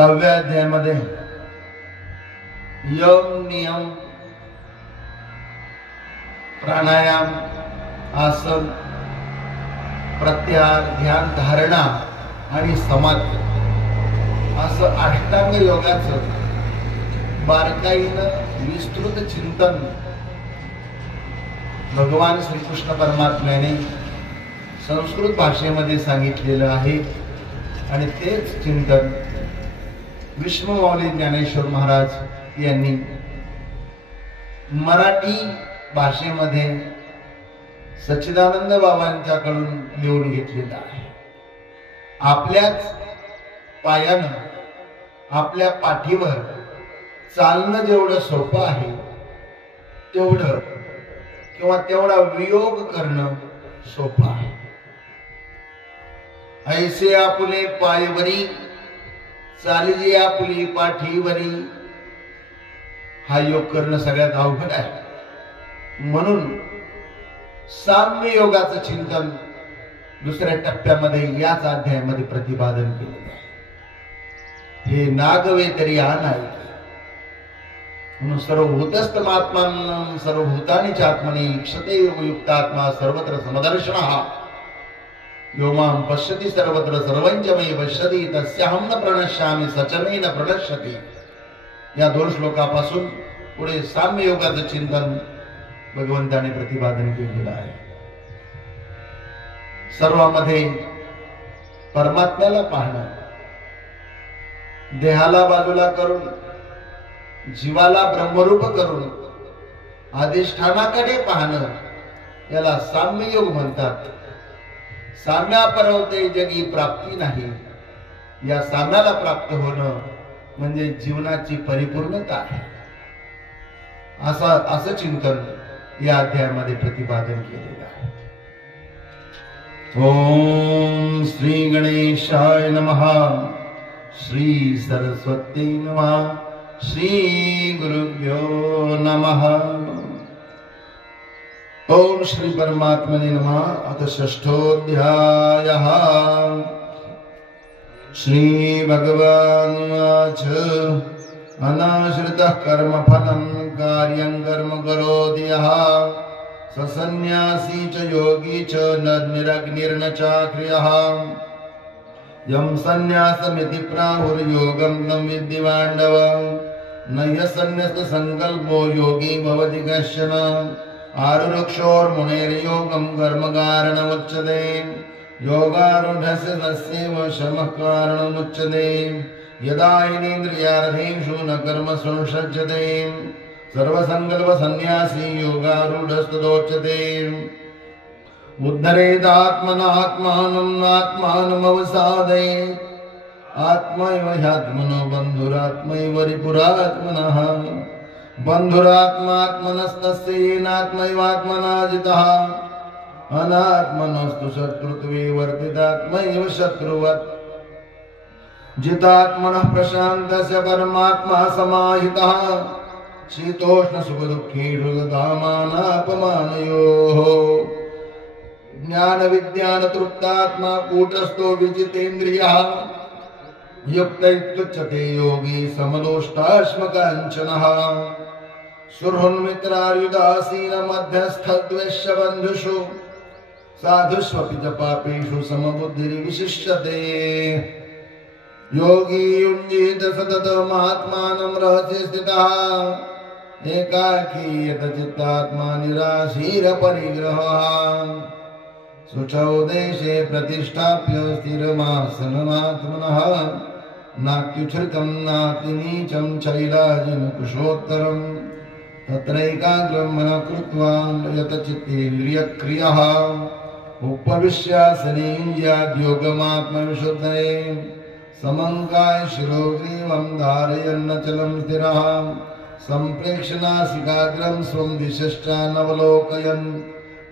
6व्या अध्यायामध्ये यम नियम प्राणायाम आसन प्रत्याहार ध्यान धारणा आणि समाधी असं अष्टांग योगाचं बारकाईनं विस्तृत चिंतन भगवान श्रीकृष्ण परमात्म्याने संस्कृत भाषेमध्ये सांगितलेलं आहे आणि तेच चिंतन विष्णुमाऊली ज्ञानेश्वर महाराज यांनी मराठी भाषेमध्ये सच्चिदानंद बाबांच्याकडून लिहून घेतलेलं आहे. आपल्याच पायानं आपल्या पाठीवर चालणं जेवढं सोपं आहे तेवढं किंवा तेवढा वियोग करणं सोपं आहे. ऐसे आपुले पायवरी चालली आपली पाठीवरी हा योग करणं सगळ्यात अवघड आहे. म्हणून साम्य योगाचं चिंतन दुसऱ्या टप्प्यामध्ये याच अध्यायामध्ये प्रतिपादन केलेलं आहे. हे नागवे तरी आनाय म्हणून सर्वभूतस्थमात्मान सर्वभूतानि च आत्मनि इक्षते युक्तात्मा सर्वत्र समदर्शनः यो मां पश्यति सर्वत्र सर्वं च मयि पश्यति तस्याहं न प्रणश्यामि स च मे न प्रणश्यति. या 2 श्लोकापासून पुढे साम्य योगाचं चिंतन भगवंताने प्रतिपादन केलेलं आहे. सर्वांमध्ये परमात्म्याला पाहणं, देहाला बाजूला करून जीवाला ब्रह्मरूप करून अधिष्ठानाकडे पाहणं याला साम्य योग म्हणतात. साम्यापरवते जगी प्राप्ती नाही. या साम्याला प्राप्त होणं म्हणजे जीवनाची परिपूर्णता आहे. असं चिंतन या अध्यायामध्ये प्रतिपादन केलेलं आहे. ओम श्री गणेशाय नमः. श्री सरस्वती नमः. श्री गुरुभ्यो नमः. ओम श्री परमात्मने नमः. अथ षष्ठोऽध्यायः. श्री भगवानुवाच अनाश्रितः कर्मफलं कार्यं कर्म करोति यः स सन्न्यासी च योगी च न निरग्निर्न चाक्रियः. यं सन्न्यासमिति प्राहुर्योगं तं विद्धि पाण्डव. न ह्यसन्न्यस्तसङ्कल्पो योगी भवति कश्चन. आरुरुक्षोर्मुनेर्योगं कर्मकारणमुच्यते. योगारूढस्य तस्यैव शमः कारणमुच्यते. यदा इन्द्रियार्थेषु न कर्मसु संसज्जते सर्वसङ्कल्पसन्न्यासी योगारूढस्तदोच्यते. उद्धरेदात्मनात्मानम् आत्मानमवसादयेत्. आत्मैव ह्यात्मनो बन्धुरात्मैव रिपुरात्मनः. बन्धुरात्मात्मनस्तस्य येनात्मैवात्मना जितः. अनात्मनस्तु शत्रुत्वे वर्तितात्मैव शत्रुवत्. जितात्मनः प्रशान्तस्य परमात्मा समाहितः. शीतोष्ण सुख दुःखेषु दामानापमानयोः. ज्ञान विज्ञान तृप्तात्मा कूटस्थो विजितेन्द्रियः. युक्त इत्युच्यते योगी समदोष्टाश्मकाञ्चनः. सुहृन्मित्रार्युदासीन मध्यस्थद्वेष्य बन्धुषु. साधुष्वपि च पापेषु समबुद्धिर्विशिष्यते. योगी युञ्जीत सततमात्मानं रहसि स्थितः. एकाकी यतचित्तात्मा निराशीरपरिग्रहः. शुचौ देशे प्रतिष्ठाप्य स्थिरमासनमात्मनः. नात्युच्छ्रितं नातिनीचं चैलाजिन कुशोत्तरम्. तत्रैकाग्रं मनः कृत्वा यतचित्तेन्द्रियक्रियः. उपविश्यासने योगमात्मविशुद्धये. समङ्काय शिरोग्रीवं धारयन्नचलं स्थिरः. सम्प्रेक्ष्य नासिकाग्रं स्वं दिशश्चानवलोकयन्.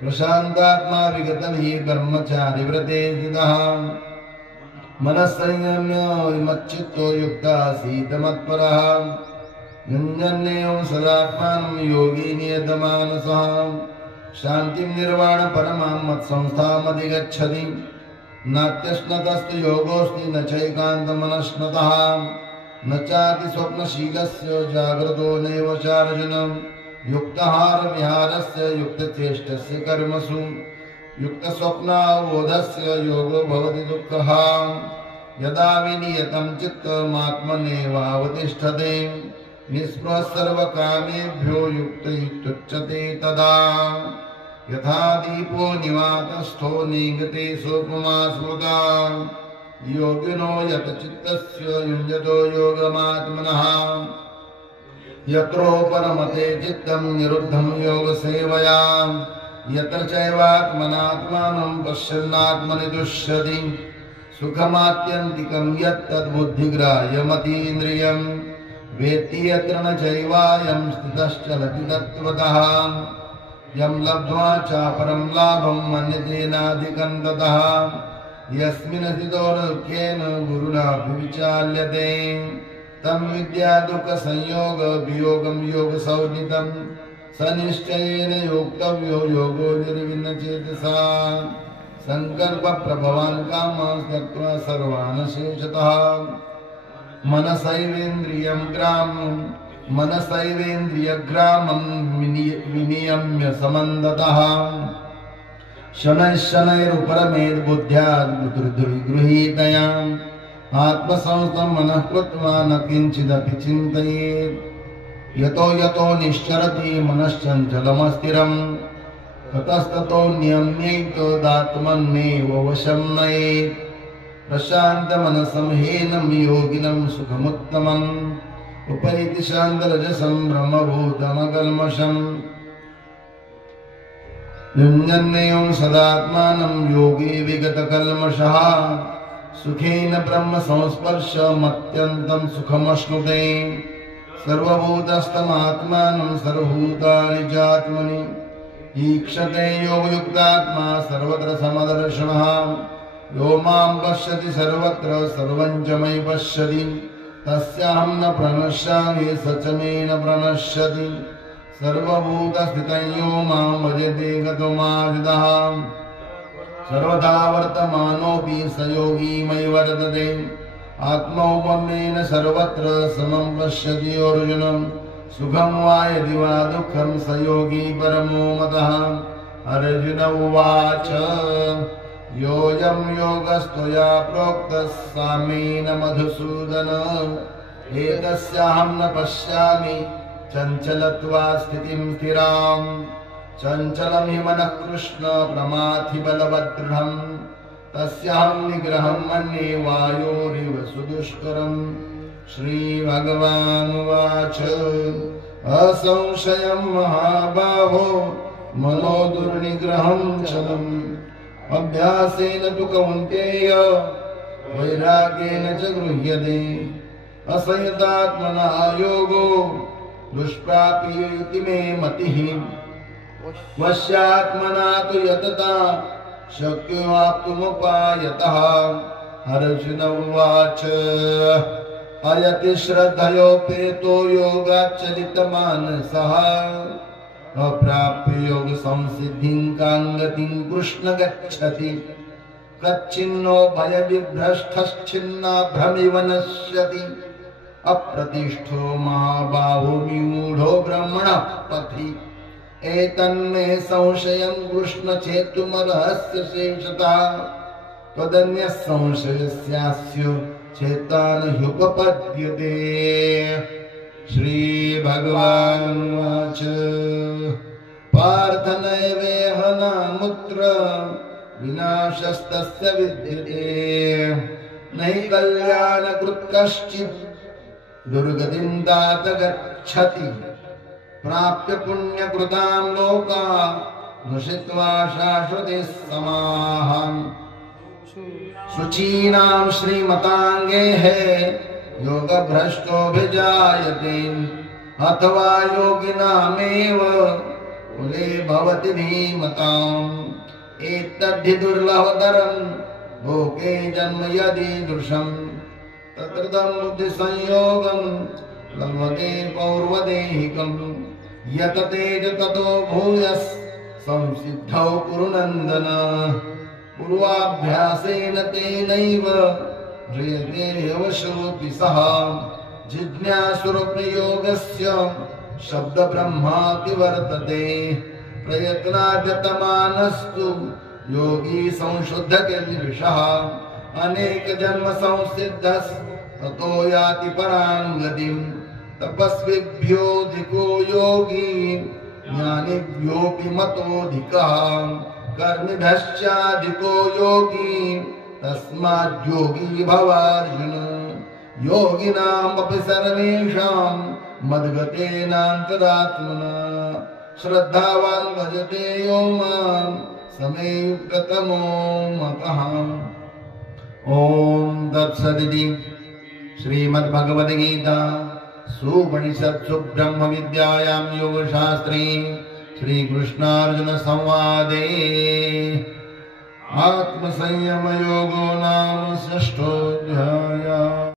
प्रशान्तात्मा विगतभिः कर्मचारिव्रते स्थितः. मनस्संयम्य विमच्चित्तो युक्तासीत् मत्परः. युञ्जन्नेव सदात्मानं योगी नियतमानसः. शान्तिं निर्वाण परमां मत्संस्थामधिगच्छति. नात्यश्नतस्तु योगोऽस्ति न चैकान्तमनश्नतः. न चाति स्वप्नशीलस्य जाग्रतो नैव चार्जुन युक्तहार विहारस्य युक्तचेष्टस्य कर्मसु युक्तस्वप्नावोधस्य योगो भवति दुःखः यदा विनियतं चित्तमात्मनेवावतिष्ठते निःस्पृहः सर्वकामेभ्यो युक्तयुक्तुच्यते तदा यथा दीपो निवातस्थो निगते सोपमा स्मृता योगिनो यतचित्तस्य युञ्जतो योगमात्मनः यत्रोपरमते चित्तं निरुद्धं योगसेवया यत्र चैवात्मनात्मानं पश्यन्नात्मनि तुष्यति सुखमात्यन्तिकं यत्तद्बुद्धिग्राह्यमतीन्द्रियं वेत्ति यत्र न चैवायं स्थितश्चलति तत्त्वतः यं लब्ध्वा चापरं लाभं मन्यते नाधिकं ततः यस्मिन् स्थितो न दुःखेन गुरुणा विचाल्यते तं विद्या दुःखसंयोग वियोगं योगसौनितं स निश्चयेन योक्तव्यो योगो निर्विण्णचेतसा संकल्पप्रभवान् कामान् त्यक्त्वा सर्वान् शेषतः मनसैवेन्द्रियग्रामं विनियम्य समन्दतः शनैः शनैरुपरमेत् बुद्ध्या दुर्गृहीतया आत्मसंस्थं मनः कृत्वा न किञ्चिदपि चिन्तयेत् यतो यतो निश्चरति मनश्चञ्चलमस्थिरं ततस्ततो नियम्यैतदात्मन्नेव वशं नयेत् प्रशान्तमनसं हीनं योगिनं सुखमुत्तमम् उपैति शान्तरजसं ब्रह्मभूतमकल्मषम् युञ्जन्नेवं सदात्मानं योगी विगतकल्मषः सुखेन ब्रह्म संस्पर्शमत्यन्तं सुखमश्नुते सर्वभूतस्थमात्मानं सर्वभूतानि चात्मनि ईक्षते योगयुक्तात्मा सर्वत्र समदर्शनः यो मां पश्यति सर्वत्र सर्वं च मयि पश्यति तस्याहं न प्रणश्यामि स च मे न प्रणश्यति सर्वभूतस्थितं यो मां भजते गतमाजितः सर्वदा वर्तमानोऽपि स योगी मयि वर्तते आत्मौपम्येन सर्वत्र समं पश्यति अर्जुन सुखं वा यदि वा दुःखं स योगी परमो मतः अर्जुन उवाच योऽयं योगस्त्वया प्रोक्तः सामेन मधुसूदन एतस्याहं न पश्यामि चञ्चलत्वा स्थितिं स्थिराम् चञ्चलं हि मनः कृष्ण प्रमाथि बलवदृढम् तस्याहं निग्रहं मन्ये वायोरिव सुदुष्करम् श्रीभगवानुवाच असंशयं महाबाहो मनो दुर्निग्रहं चलम् अभ्यासेन तु कौन्तेय वैराग्येन च गृह्यते असंयतात्मना योगो दुष्प्राप्येति मे मतिः वश्यात्मना तु यतता शक्यो वाप्तुमुपायतः अर्जुन उवाच अयति श्रद्धयोपेतो योगाच्चलितमानसः अप्राप्य योग संसिद्धिं कांगतिं कृष्ण गच्छति कच्चिन्नो भयविभ्रष्टश्चिन्ना भ्रमिव नश्यति अप्रतिष्ठो महाबाहो विमूढो ब्रह्मणः पथि एतन्मे संशयं कृष्ण चेतुमर्हस्य शेषतः त्वदन्यः संशयस्यास्य चेतान ह्युपपद्यते श्रीभगवानुवाच पार्थ नैवेह नामुत्र विनाशस्तस्य विद्यते नहि कल्याणकृत् कश्चित् दुर्गतिं तात गच्छति प्राप्य पुण्यकृतां लोकान् नुषित्वा शाश्वते समाः शुचीनां श्रीमतांगे है योग भ्रष्टोऽभिजायते अथवा योगिनामेव कुले भवति धीमताम् एतद्धि दुर्लभतरं लोके जन्म यदीदृशम् तत्रदं बुद्धिसंयोगं लभते पौर्वदेहिकम् यतते च ततो भूयस् संसिद्धौ कुरु नन्दन पूर्वाभ्यासेन तेनैव ह्रियते यवशोऽपि सः जिज्ञासुरयोगस्य शब्द ब्रह्माति वर्तते प्रयत्नाद्यतमानस्तु योगी संशुद्ध किल्बिषः अनेक जन्म संसिद्धस् ततो याति परां गतिं तपस्विभ्योऽधिको योगी ज्ञानिभ्योऽपि मतोऽधिकः कर्मिभ्यश्चाधिको योगी तस्माद् योगी भवार्जुन योगिनामपि सर्वेषां मद्गतेनान्तरात्मना श्रद्धावान् भजते यो मां समे युक्ततमो मतः। ओम तत्सदिति श्रीमद्भगवद्गीता सुपनिषत्सु ब्रह्म विद्यायां योगशास्त्रे श्रीकृष्णार्जुन संवादे आत्मसंयम योगो नाम षष्ठोऽध्यायः।